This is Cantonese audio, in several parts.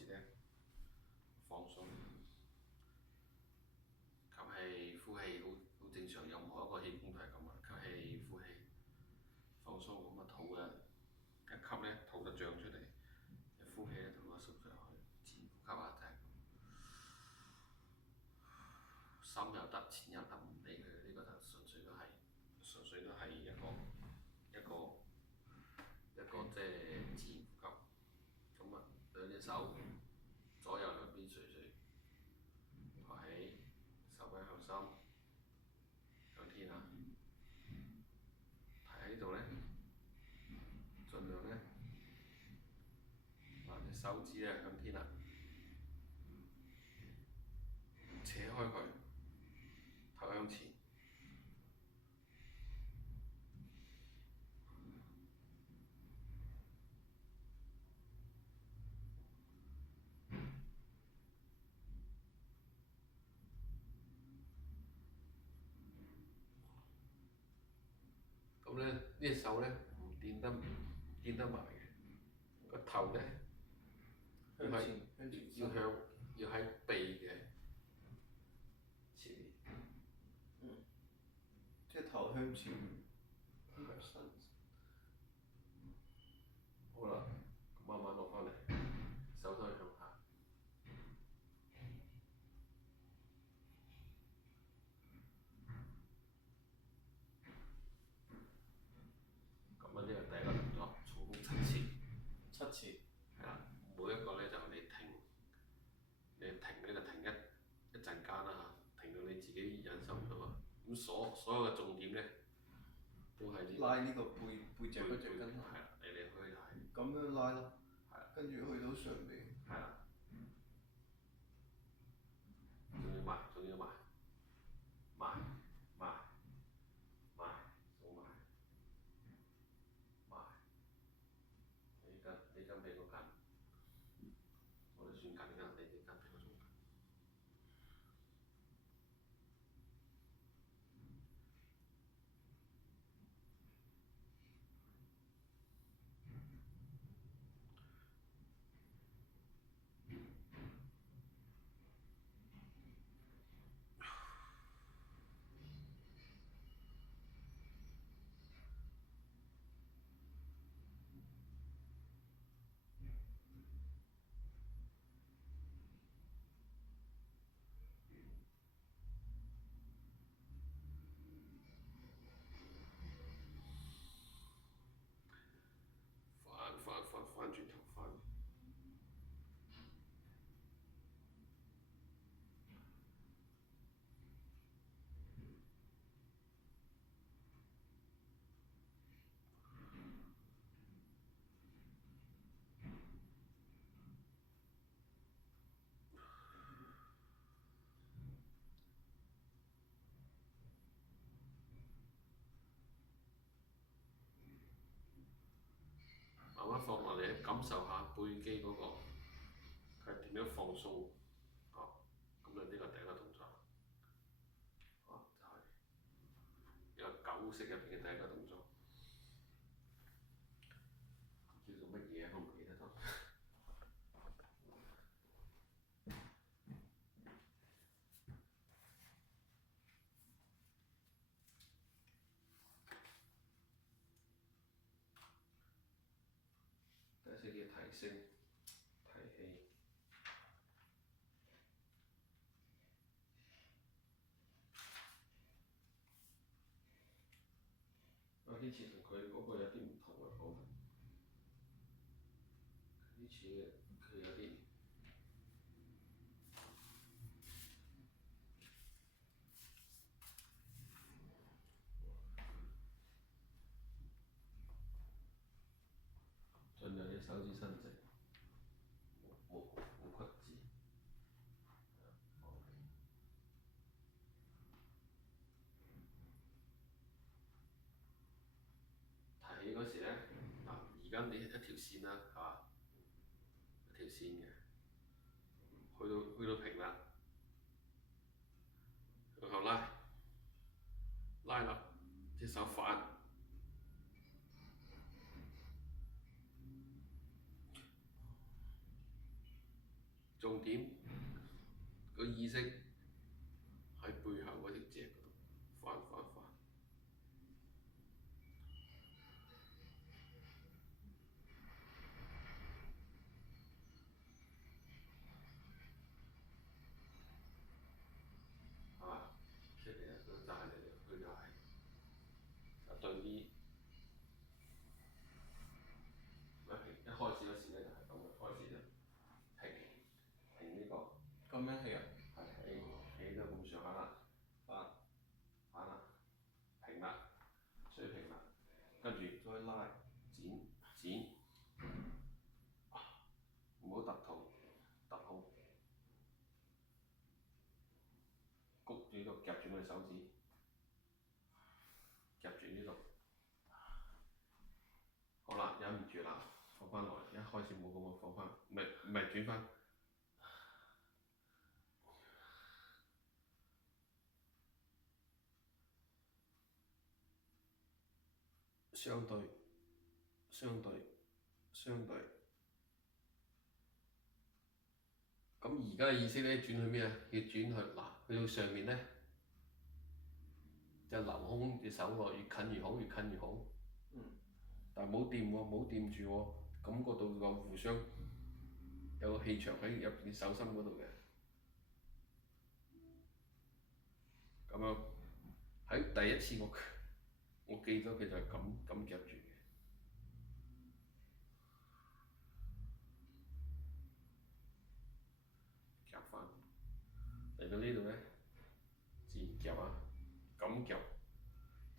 始咧放鬆，吸氣呼氣好正常，任何一個氣功都係咁啊，吸氣呼氣放鬆咁啊，肚嘅一吸咧肚就脹出嚟，一呼氣咧肚就縮上去，自然呼吸啊就係咁。深又得，淺又得，唔理佢，呢個就純粹都係一個即係自然呼吸。咁啊，兩隻手左右兩邊垂垂，抬起，手臂向心，向天啊！提喺度咧，盡量咧，嗱隻手指咧向天啊，扯開佢，頭向前。咁咧呢隻手咧唔掂得埋嘅，個頭咧要喺鼻嘅前面。即係頭向前，向身。好啦，慢慢落翻嚟，手都係向下。咁啊，呢個第一個動作，重複7次。7次。係啦，每一個咧就你停咧就停一陣間啦嚇，停到你自己忍受唔到啊。咁所有嘅重點咧，都係拉呢個背脊嗰隻筋。係啦，嚟去係。咁樣拉咯。係啦。跟住去到上邊。係啦。仲要埋，數埋，你跟比我緊，我都算緊㗎，你跟比我仲緊。翻轉頭翻。慢慢放落嚟，感受下背肌嗰個佢係點樣放鬆。咁啊呢個第一個動作，就係一個9式入邊嘅第一個動作，叫做乜嘢我唔記得咗。第一式叫提升、提氣。呢次同佢嗰個有啲唔同嘅部分，呢次佢有啲盡量隻手指伸直，冇屈指。提起嗰時咧，而家你一條線啦，係嘛？一條線嘅，去到平啦，向後拉落，隻手反，重點個意識喺背後嗰條脊嗰度翻。係嘛？出嚟啊！就係嚟，佢就係就對啲一開始嗰時咧就係咁嘅，開始就平呢個咁樣氣啊？係起到咁上下啦，反啦，平啦，水平啦，跟住再拉剪，唔好突肚，突空，谷住呢度夾住我哋手指，夾住呢度。好啦，忍唔住啦，放翻落嚟，一開始冇咁我放翻，唔係轉翻。相對，咁而家嘅意識咧轉去咩啊？要轉去嗱，去到上面咧，就留空隻手喎，越近越好，越近越好。但係冇掂喎，冇掂住喎，感覺到個互相有個氣場喺入邊手心嗰度嘅。咁樣喺第一次我記得佢就係咁夾住嘅，夾翻嚟到呢度咧，自然夾啊，咁夾，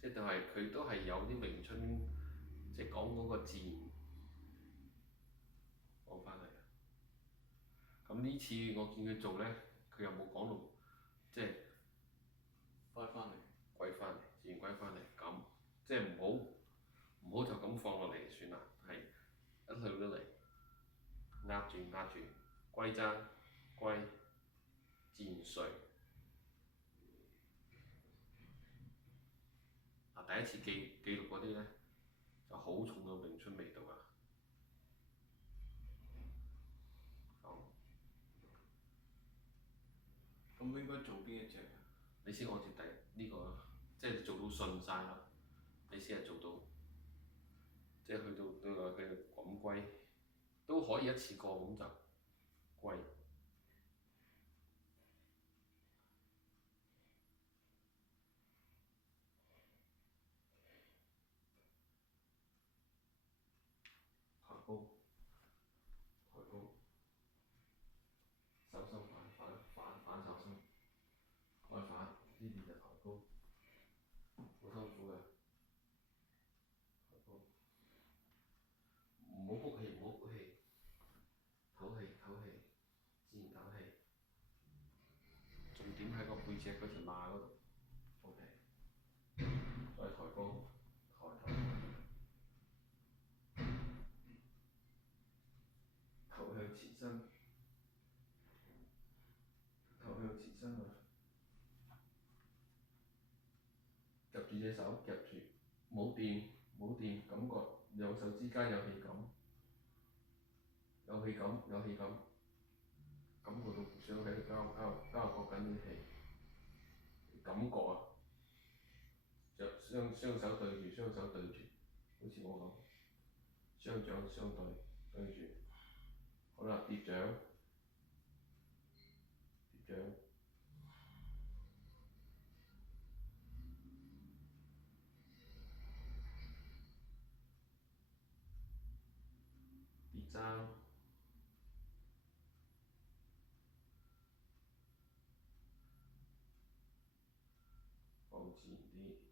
即係但係佢都係有啲詠春，即係講嗰個自然放翻嚟。咁呢次我見佢做咧，佢又冇講到，即係歸翻嚟，自然歸翻嚟咁，即係唔好就咁放落嚟算啦，係一路都嚟，壓住，歸真，歸自然碎。第一次記錄嗰啲咧，就好重嘅詠春味道啊！咁應該做邊一隻啊？你先按住呢個，即係做到順晒啦，你先係做到，即係去到佢嘅滾歸，都可以一次過咁就歸。抬高，手心反手心，再反，呢邊就抬高，好辛苦嘅。抬高，唔好谷氣，唞氣，自然唞氣。重點喺個背脊嗰條罅嗰度。OK，再抬高，頭向前伸啊！夾住隻手，夾住，冇掂，感覺兩手之間有氣感，感覺到互相喺度交割緊啲氣，感覺啊！雙手對住，好似我咁，雙掌相對住，好啦，疊掌，別踭，放自然啲。